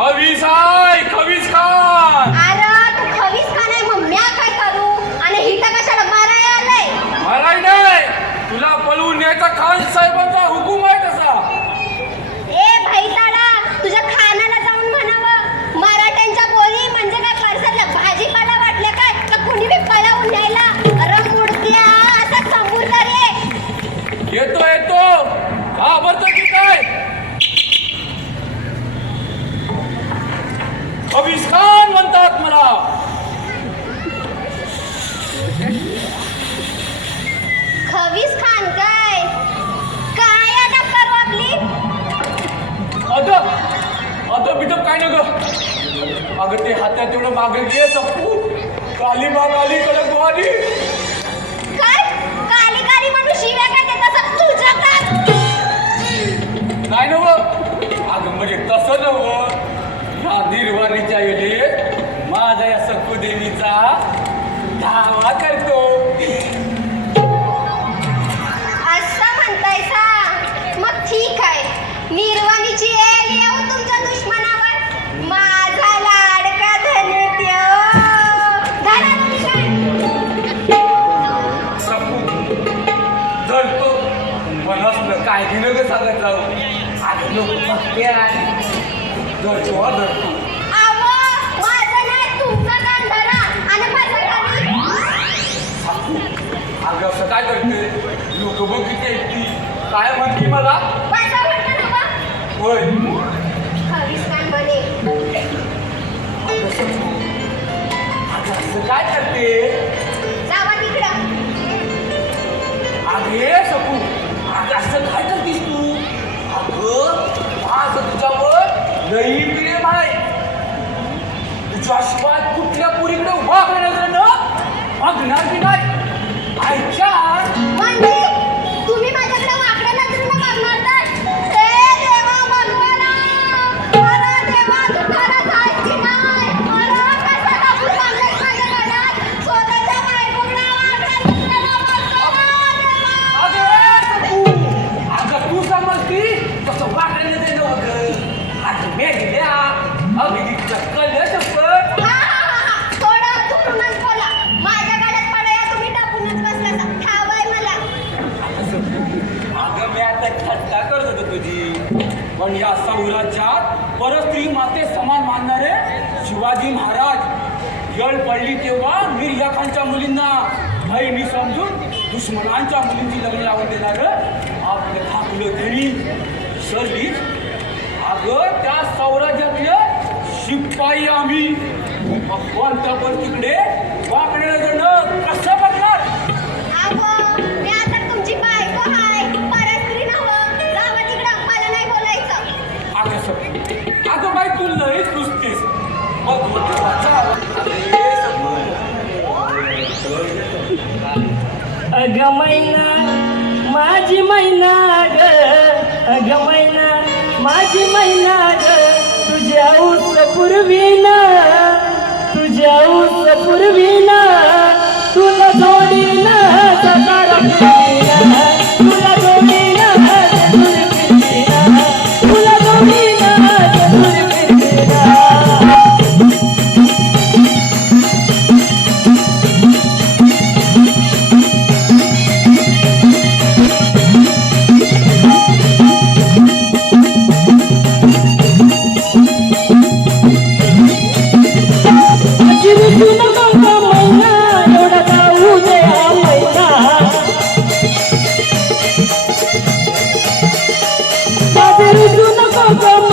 ખવીસ આય ખવીસ ખાન અરે તો ખવીસ ખાને મમ્મ્યા કઈ કરું અને હિતા કશા લગવા રહ્યા લે મરાઈ નહીં तुला बोलू नेता खान साहेब काय ना ग अगं ते हातात तेवढं मागे घे चपू काली मा काली कडक वाली काय? काली काली म्हणून नव. अगं म्हणजे तसं नव. या निर्वाणीच्या येलीत माझ्या या सक्कू देवीचा Where do you? लई भाई विश्वासपात कुठल्या पुरीकडे उभा करण्याचं ना मागणार की नाही? दुश्मनांच्या मुलींची लग्न लावून देणार. आपलं खाकलं देणी सरली अगं त्या सौराज्यातले शिपाई आम्ही. पण तिकडे वाकड्याला जण कसं मैना माझी मैना ग. अग मैना माझी मैना ग. तुझ्या उस पूर्वीना तुझ्या उस पूर्वीना. तुला जोडीना सदा আর জুন কত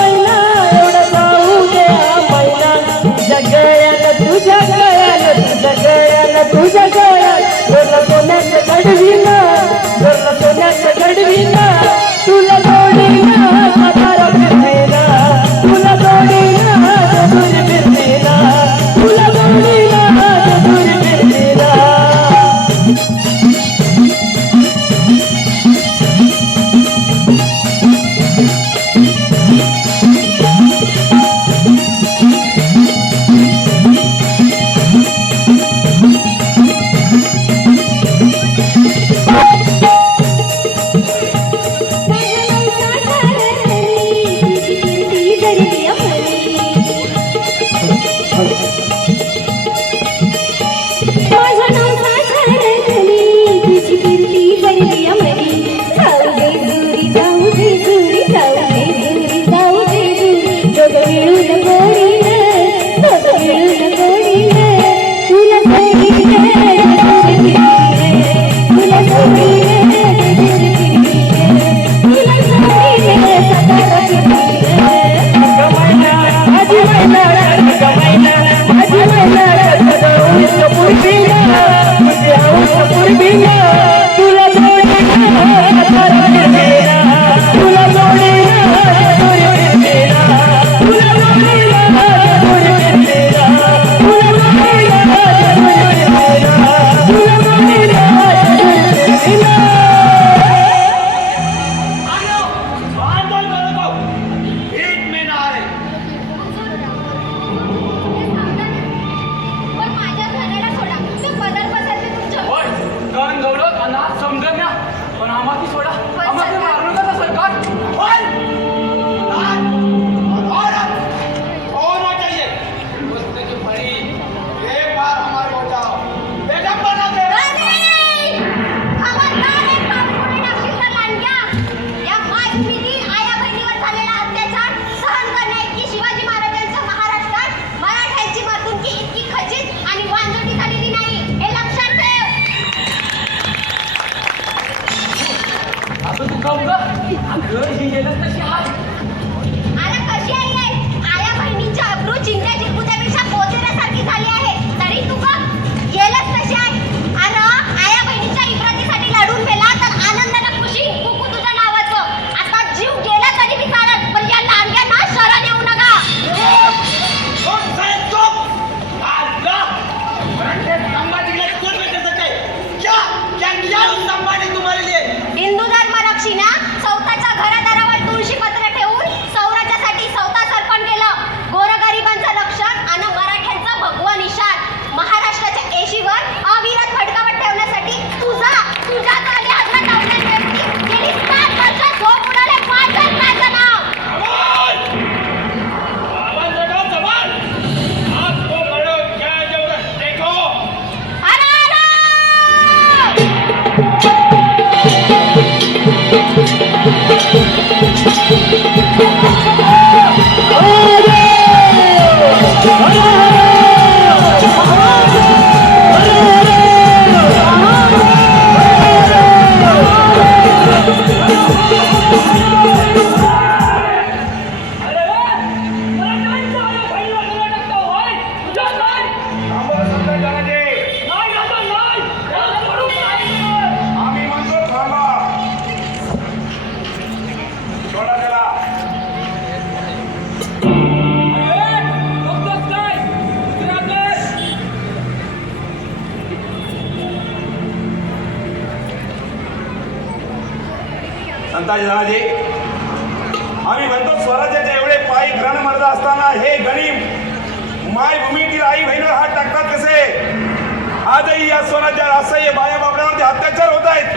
संताजी जानाजी आम्ही म्हणतो स्वराज्याचे एवढे पायी रणमर्द असताना हे गणिम मायभूमीतील आई बहिणीवर हात टाकतात कसे? आजही या स्वराज्यात असह्य बाया बापड्यावरती अत्याचार होत आहेत.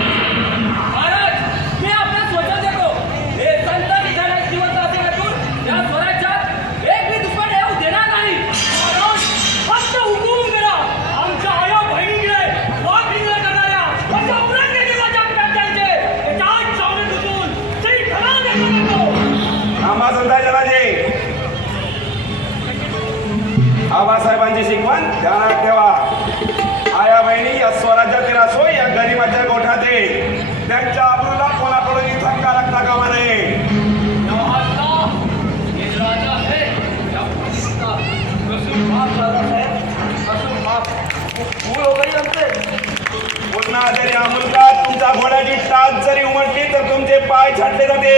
या मुलगात तुमच्या घोड्याची टाच जरी उमटली तर तुमचे पाय छाटले जाते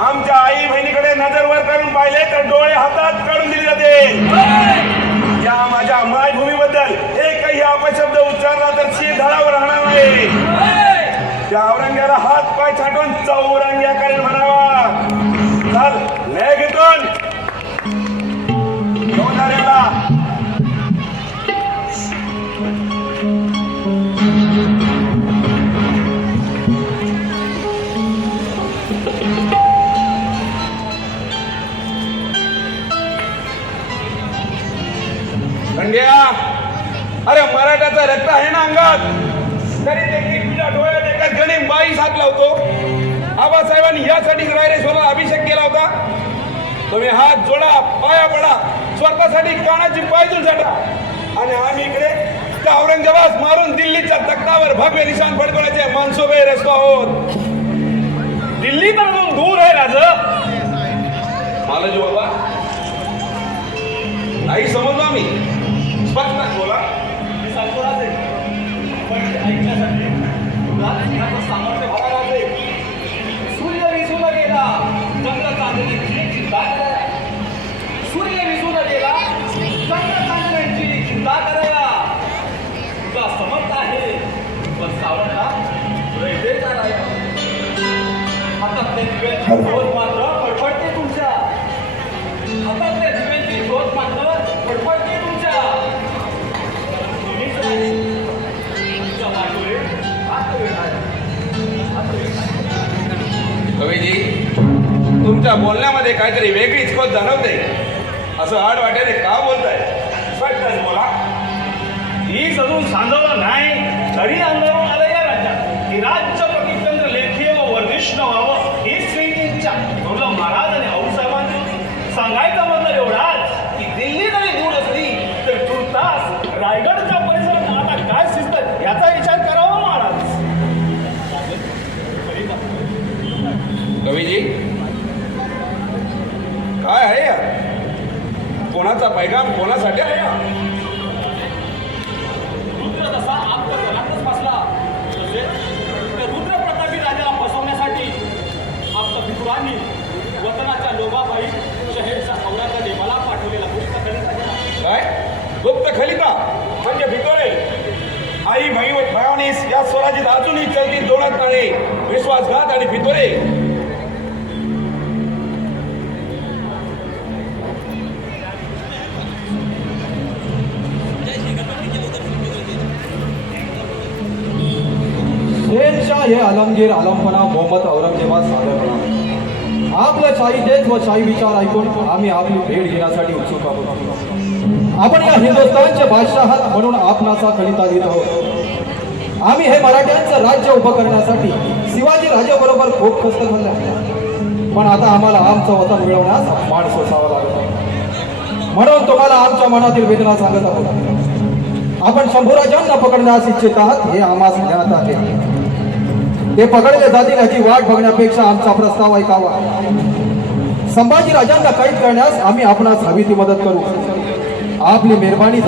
आमच्या आई बहिणीकडे नजर वर करून पाहिले तर डोळे हातात काढून दिले जाते. या माझ्या मायभूमीबद्दल एकही अपशब्द उच्चारला तर शी धडावर राहणार नाही. त्या औरंग्याला हात पाय छाटून चौरंग्या करेल म्हणावा. चाल लय घेतून. रंग्या अरे मराठाचं रक्त आहे ना अंगात? तरी देखील तुझ्या डोळ्यात एका गणित बाई साथ लावतो. आबासाहेबांनी यासाठीच रायरेश्वरला अभिषेक केला होता. तुम्ही हात जोडा पाया पडा. स्वतःसाठी कानाची पायजून साठा आणि आम्ही इकडे त्या औरंगाबाद मारून दिल्लीच्या तख्तावर भव्य निशाण फडकवण्याचे मनसोबे रस्तो आहोत. दिल्ली तर मग दूर आहे राज मालाजी बाबा नाही समजलो आम्ही. स्पष्ट बोला. मी सांगतो ना ते पण ऐकण्यासाठी तुला सिंहाचं सामर्थ्य भरायला असेल सूर्य विझून गेला चंद्र चांदण्याची चिंता करायला सूर्य विझून गेला चंद्र चांदण्याची चिंता करायला समर्थ आहे पण सावरला रयतेचा राजा हातातले दिव्यांची तुमच्या बोलण्यामध्ये काहीतरी वेगळीच खोत जाणवते असं आड वाट्याने का बोलताय? पाठवलेला गुप्त खलिता काय? गुप्त खलिता म्हणजे भितोरे? आई भाई व भयानीस या स्वराजीत अजूनही चलती दोनात नाणे विश्वासघात आणि भितोरे. शेरशाह आलमगीर आलमपणा मोहम्मद औरंगजेबा सादरपणा आपलं शाही देश व शाही विचार ऐकून आम्ही आपली भेट घेण्यासाठी उत्सुक आहोत. आपण या हिंदुस्थानचे बादशहात म्हणून आपणाचा कलिता देत आहोत. आम्ही हे मराठ्यांचं राज्य उभं करण्यासाठी शिवाजी राजाबरोबर खूप कष्ट खाल्ल्या पण आता आम्हाला आमचं वतन मिळवण्यास मान सोसावं लागत आहे. म्हणून तुम्हाला आमच्या मनातील वेदना सांगत आहोत. आपण शंभूराजांना पकडण्यास इच्छित आहात हे आम्हाला ज्ञात आहे. ते पकडले जातील याची वाट बघण्यापेक्षा आमचा प्रस्ताव ऐकावा. संभाजी राजांना कैद करण्यास आम्ही आपणास हवी ती मदत करू. आपली मेहरबानी